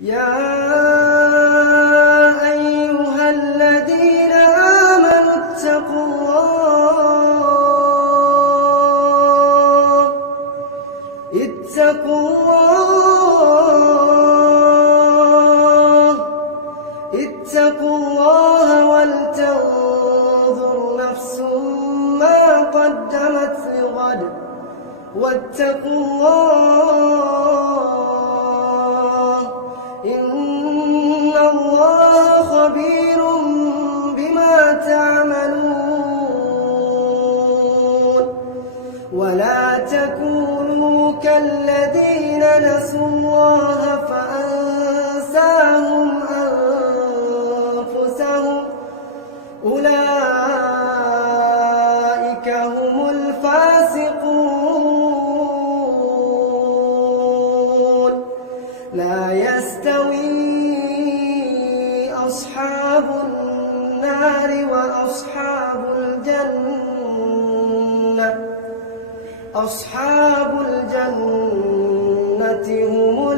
يا أيها الذين آمنوا اتقوا الله ولتنظر نفس ما قدمت لغد واتقوا الله إن الله خبير بما تعملون ولا تكونوا كالذين نسوا الله فأنساهم أنفسهم أولئك هم الفاسقون لا يستوي أصحاب النار وأصحاب الجنة أصحاب الجنة هم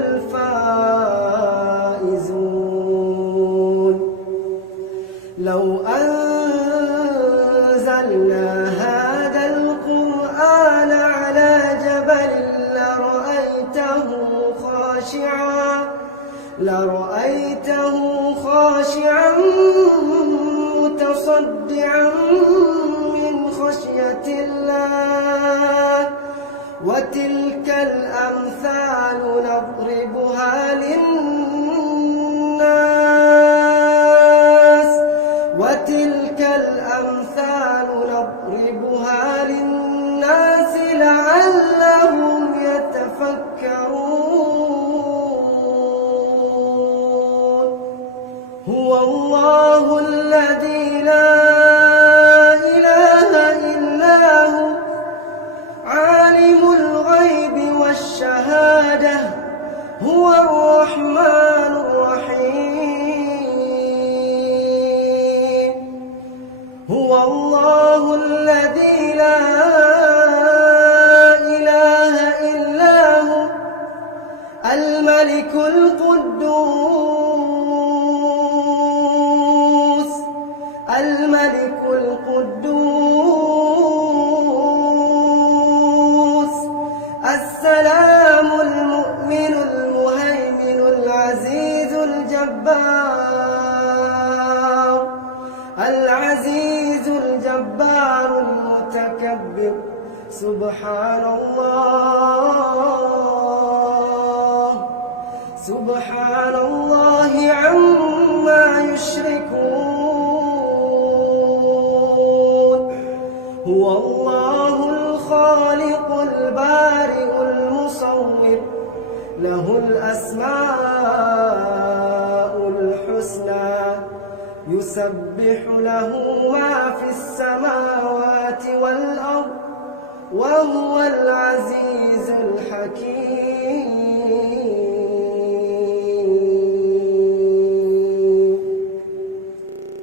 الفائزون لو أنزلنا هذا القرآن على جبل لرأيته خاشعا متصدعا من خشية الله وتلك الأمثال نضربها للناس لعلهم يتفكرون هو الله الذي لا إله إلا هو عالم الغيب والشهادة هو الرحمن الرحيم هو الله الذي لا إله إلا هو الملك القدوس السلام المؤمن المهيمن العزيز الجبار المتكبر سبحان الله عما يشركون هو الله الخالق البارئ المصور له الأسماء الحسنى يسبح له ما في السماوات والأرض وهو العزيز الحكيم